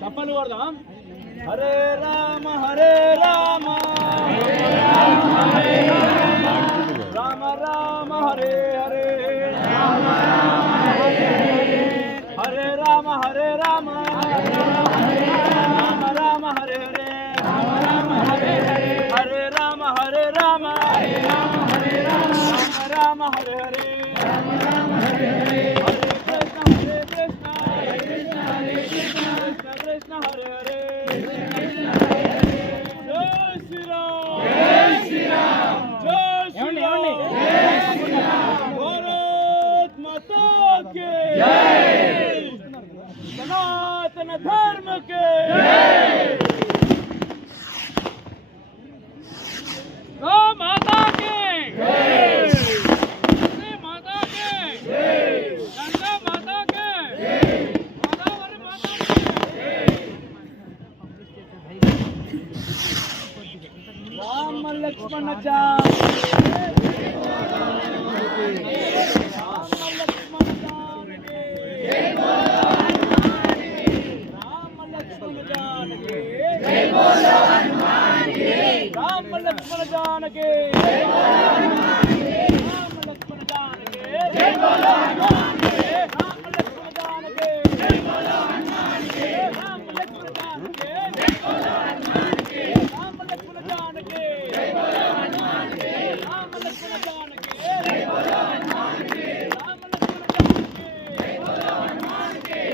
చప్పలు కొడదాం. హరే రామ హరే రామ రామ రామ హరే హరే హరే రామ హరే రామ రామ రామ హరే హరే హరే రామ హరే రామ రామ రామ హరే హరే కృష్ణ హరే హరే జై శ్రీరామ్ జై శ్రీరామ్ జై శ్రీరామ్ భారత్ మాతా కి జై సనాతన ధర్మ కి జై गौ माता की जय श्री माता की जय गंगा माता की जय गोदावरी माता की जय राम लक्ष्मण लक्ष्मण जानकी जय बोलो हनुमान की राम लक्ष्मण जानकी जय बोलो हनुमान की राम लक्ष्मण जानकी जय बोलो हनुमान की राम लक्ष्मण जानकी जय बोलो हनुमान की राम लक्ष्मण जानकी जय बोलो हनुमान की राम लक्ष्मण जानकी जय बोलो हनुमान की राम लक्ष्मण जानकी जय बोलो हनुमान की राम लक्ष्मण जानकी जय बोलो हनुमान की राम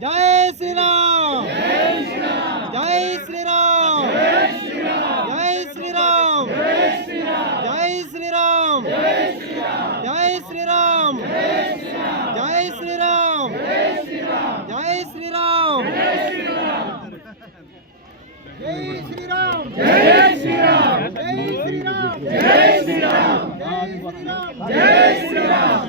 जय श्री राम जय श्री राम जय श्री राम जय श्री राम जय श्री राम जय श्री राम जय श्री राम जय श्री राम जय श्री राम जय श्री राम जय श्री राम जय श्री राम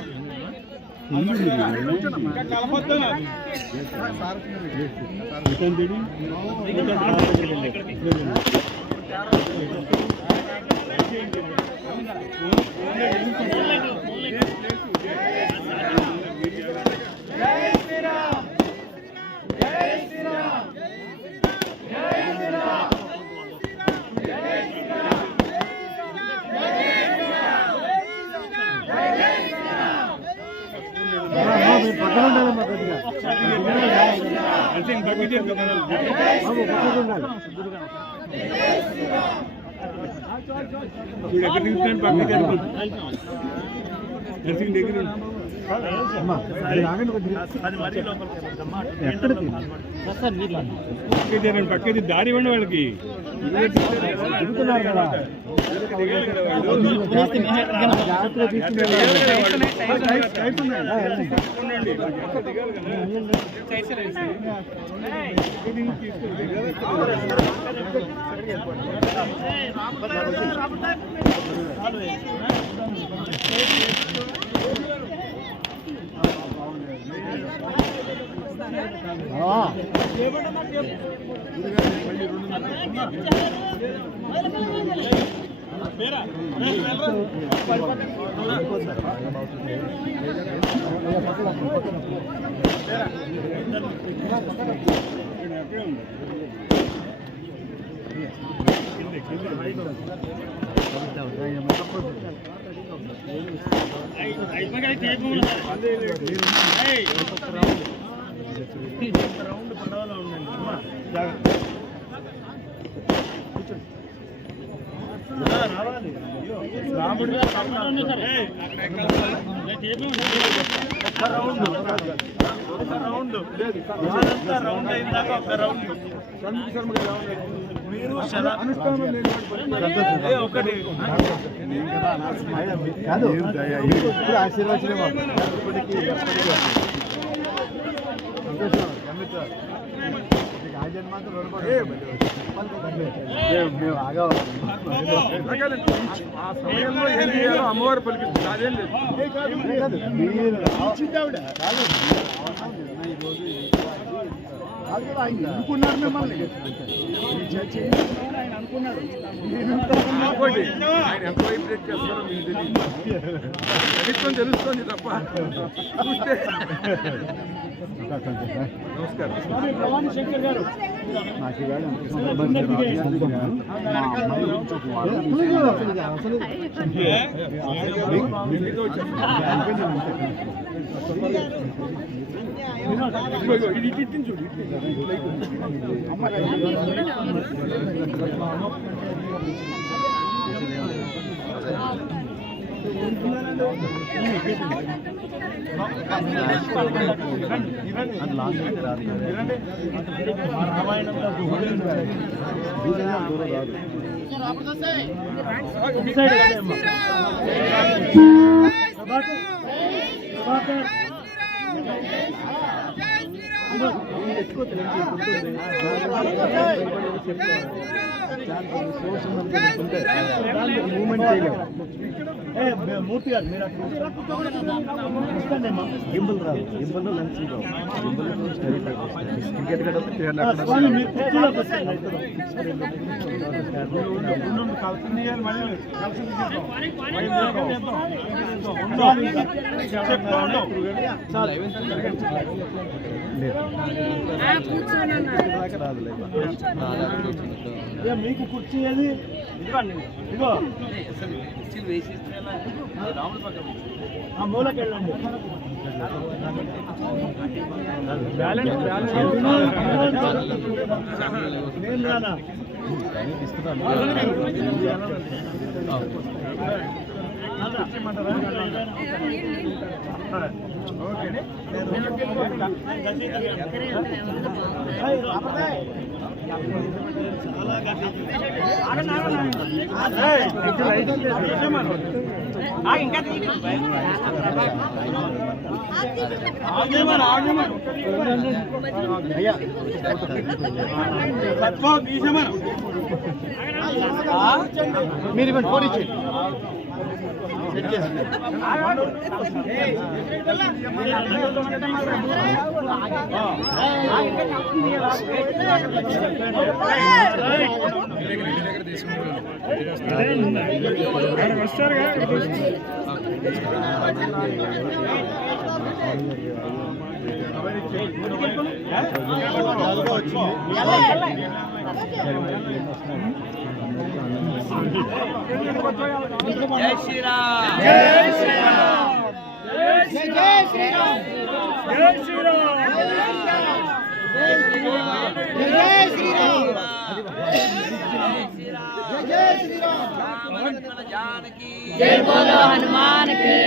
పక్కది దారి ఇవ్వండి వాళ్ళకి రావాలి రౌండ్ అయిందాక ఒక రౌండ్ మీరు ఒకటి కాదు ఆశీర్వచనం అమ్మవారు పలికిస్తుంది అదేం లేదు అనుకున్నారు మిమ్మల్ని ఆయన అనుకున్నాడు ఆయన ఎంత వైబ్రేట్ చేస్తారో మీకు తెలియదు తెలుస్తుంది తప్ప చూస్తే నమస్కారం భవానీ శంకర్ గారు ఇది చూడు మూర్తి గారు మీరు గింబల్ రాదు గింబల్ లంచ్ క్రికెట్ మీకు కుర్చీ ఏది ఇదిగో మూలకి వెళ్ళండి నేను రానా మీరు ఇవ్వండి ఫోన్ ఇచ్చేయండి జై శ్రీరామ్ జై శ్రీరామ్ జై శ్రీరామ్ జై శ్రీరామ్ జై శ్రీరామ్ జై శ్రీరామ్ जानकी जय बोलो हनुमान की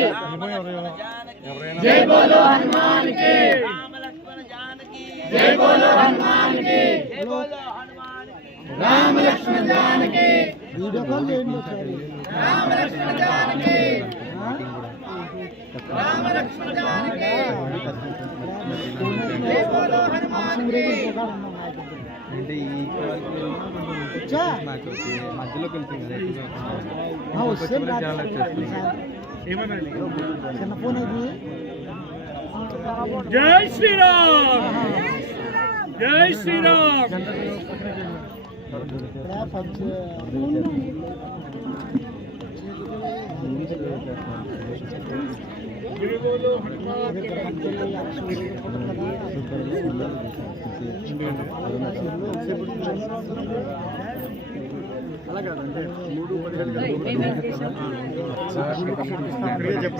जय बोलो हनुमान की राम लक्ष्मण जानकी जय बोलो हनुमान की जय बोलो हनुमान की राम लक्ष्मण जानकी राम लक्ष्मण जानकी राम लक्ष्मण जानकी जय बोलो हनुमान की అంటే ఈ మధ్యలోకి వెళ్తుంది జై శ్రీరామ్ జై శ్రీరామ్ అలాగే 3:15